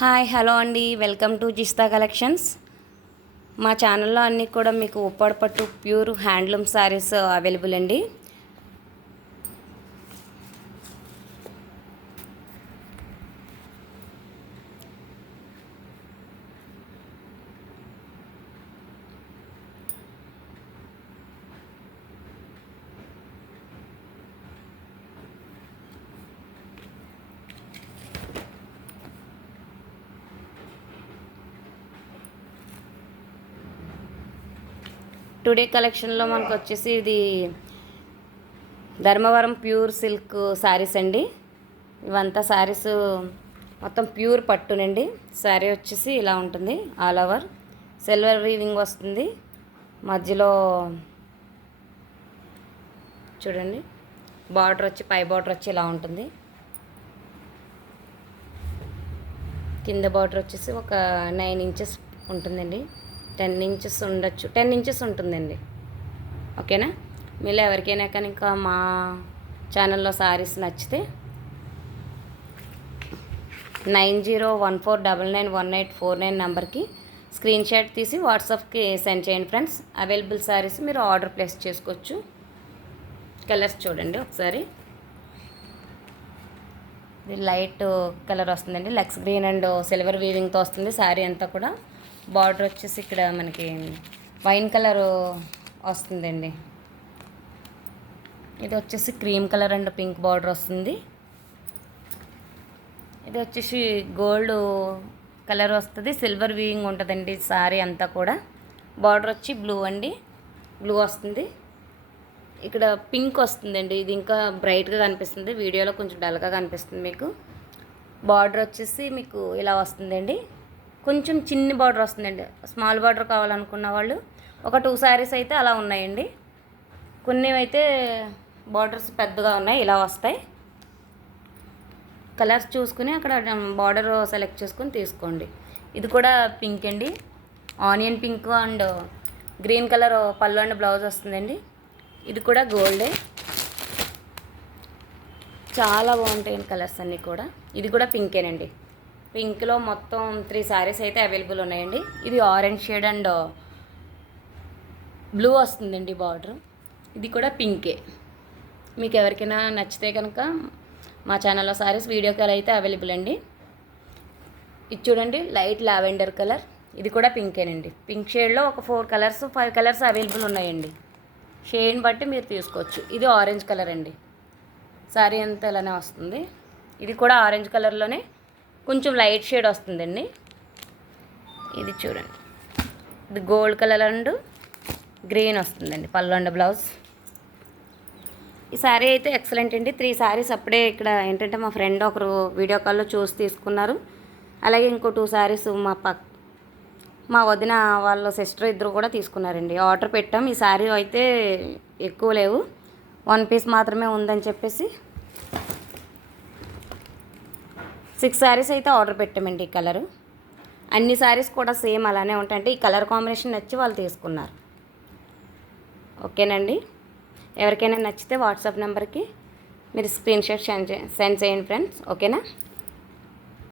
Hi hello అండి, welcome to జిస్తా collections. మా ఛానల్లో అన్నీ కూడా మీకు ఉప్పాడ పట్టు ప్యూర్ హ్యాండ్లూమ్ శారీస్ అవైలబుల్ అండి. టుడే కలెక్షన్లో మనకు వచ్చేసి ఇది ధర్మవరం ప్యూర్ సిల్క్ శారీస్ అండి. ఇవంతా శారీస్ మొత్తం ప్యూర్ పట్టునండి. శారీ వచ్చేసి ఇలా ఉంటుంది, ఆల్ ఓవర్ సిల్వర్ వీవింగ్ వస్తుంది. మధ్యలో చూడండి బార్డర్ వచ్చి పై బార్డర్ వచ్చి ఇలా ఉంటుంది. కింద బార్డర్ వచ్చేసి ఒక 9 ఇంచెస్ ఉంటుందండి, 10 ఇంచెస్ ఉండొచ్చు, 10 ఇంచెస్ ఉంటుందండి. ఓకేనా? మీరు ఎవరికైనా కానీ ఇంకా మా ఛానల్లో శారీస్ నచ్చితే 9014991849 నెంబర్కి స్క్రీన్ షాట్ తీసి వాట్సాప్కి సెండ్ చేయండి ఫ్రెండ్స్. అవైలబుల్ శారీస్ మీరు ఆర్డర్ ప్లేస్ చేసుకోవచ్చు. కలర్స్ చూడండి ఒకసారి. ఇది లైట్ కలర్ వస్తుందండి, లక్స్ గ్రీన్ అండ్ సిల్వర్ వీవింగ్తో వస్తుంది శారీ అంతా కూడా. బార్డర్ వచ్చేసి ఇక్కడ మనకి వైన్ కలర్ వస్తుందండి. ఇది వచ్చేసి cream colour and pink border వస్తుంది. ఇది వచ్చేసి గోల్డ్ కలర్ వస్తుంది, సిల్వర్ వీవింగ్ ఉంటుందండి శారీ అంతా కూడా. బార్డర్ వచ్చి బ్లూ అండి, బ్లూ వస్తుంది. ఇక్కడ పింక్ వస్తుందండి, ఇది ఇంకా బ్రైట్గా కనిపిస్తుంది, వీడియోలో కొంచెం డల్గా కనిపిస్తుంది మీకు. బార్డర్ వచ్చేసి మీకు ఇలా వస్తుందండి, కొంచెం చిన్ని బార్డర్ వస్తుందండి. స్మాల్ బార్డర్ కావాలనుకున్న వాళ్ళు ఒక 2 శారీస్ అయితే అలా ఉన్నాయండి. కొన్ని అయితే బార్డర్స్ పెద్దగా ఉన్నాయి, ఇలా వస్తాయి. కలర్స్ చూసుకుని అక్కడ బార్డర్ సెలెక్ట్ చేసుకుని తీసుకోండి. ఇది కూడా పింక్ అండి, onion pink and green colour పళ్ళు అండ్ బ్లౌజ్ వస్తుందండి. ఇది కూడా గోల్డే, చాలా బాగుంటాయి కలర్స్ అన్నీ కూడా. ఇది కూడా పింకేనండి. పింక్లో మొత్తం 3 శారీస్ అయితే అవైలబుల్ ఉన్నాయండి. ఇది ఆరెంజ్ షేడ్ అండ్ బ్లూ వస్తుందండి బార్డర్. ఇది కూడా పింకే. మీకు ఎవరికైనా నచ్చితే కనుక మా ఛానల్లో శారీస్ వీడియో కాల్ అయితే అవైలబుల్ అండి. ఇది చూడండి లైట్ లావెండర్ కలర్, ఇది కూడా పింకేనండి. పింక్ షేడ్లో ఒక 4 కలర్స్ 5 కలర్స్ అవైలబుల్ ఉన్నాయండి. షేడ్ని బట్టి మీరు తీసుకోవచ్చు. ఇది ఆరెంజ్ కలర్ అండి, శారీ అంతా ఇలానే వస్తుంది. ఇది కూడా ఆరెంజ్ కలర్లోనే కొంచెం లైట్ షేడ్ వస్తుందండి. ఇది చూడండి, ఇది గోల్డ్ కలర్ అండ్ గ్రీన్ వస్తుందండి పళ్ళు అండ్ బ్లౌజ్. ఈ శారీ అయితే ఎక్సలెంట్ అండి. 3 శారీస్ అప్పుడే ఇక్కడ ఏంటంటే మా ఫ్రెండ్ ఒకరు వీడియో కాల్లో చూసి తీసుకున్నారు. అలాగే ఇంకో 2 శారీస్ మా వదిన వాళ్ళ సిస్టర్ ఇద్దరు కూడా తీసుకున్నారండి. ఆర్డర్ పెట్టాం. ఈ శారీ అయితే ఎక్కువ లేవు, 1 పీస్ మాత్రమే ఉందని చెప్పేసి 6 శారీస్ అయితే ఆర్డర్ పెట్టామండి. ఈ కలరు అన్ని శారీస్ కూడా సేమ్ అలానే ఉంటాయంటే ఈ కలర్ కాంబినేషన్ నచ్చి వాళ్ళు తీసుకున్నారు. ఓకేనండి, ఎవరికైనా నచ్చితే వాట్సాప్ నెంబర్కి మీరు స్క్రీన్ షాట్ సెండ్ చేయండి ఫ్రెండ్స్. ఓకేనా?